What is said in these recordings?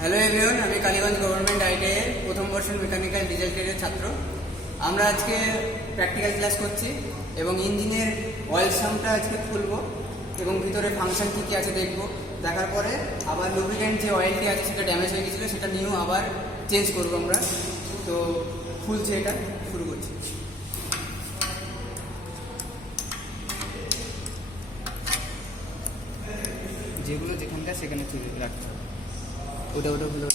Hello everyone, আমি Kaliganj government আইটিআইয়ের প্রথম বর্ষের মেকানিক্যাল ডিজেল ট্রেডের ছাত্র। আমরা আজকে প্র্যাকটিক্যাল ক্লাস করছি এবং ইঞ্জিনের অয়েল সামটা আজকে খুলবো এবং ভিতরে ফাংশন কী কী আছে দেখবো। দেখার পরে আবার লুব্রিক্যান্ট যে অয়েলটি আছে সেটা ড্যামেজ হয়ে গেছিলো, সেটা নিয়েও আবার চেঞ্জ করবো আমরা। তো খুলছে, এটা শুরু করছি। যেগুলো যেখানকার সেখানে তুলে রাখতে হবে। ওটা খুলে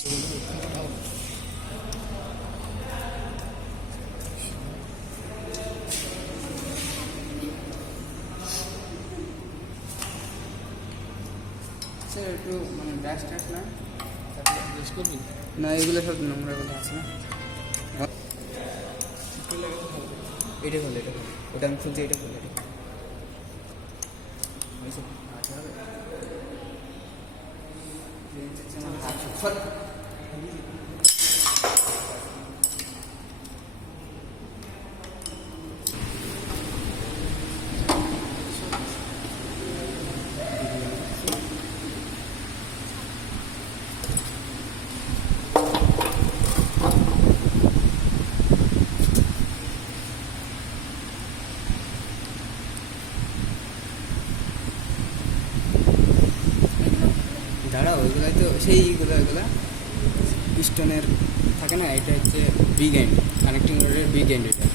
স্যার একটু মানে ব্যাস ট্যাস না, তারপরে করবি না, এগুলো সব নোংরাগুলো আছে না। এটা খোলে, ওটা আমি খুলছি, এটা খোলে। দাঁড়াও, ওইগুলোই তো সেইগুলো, এগুলো পিস্টনের থাকে না, এটা হচ্ছে বিগ এন্ড, কানেক্টিং রোডের বিগ এন্ড এটা।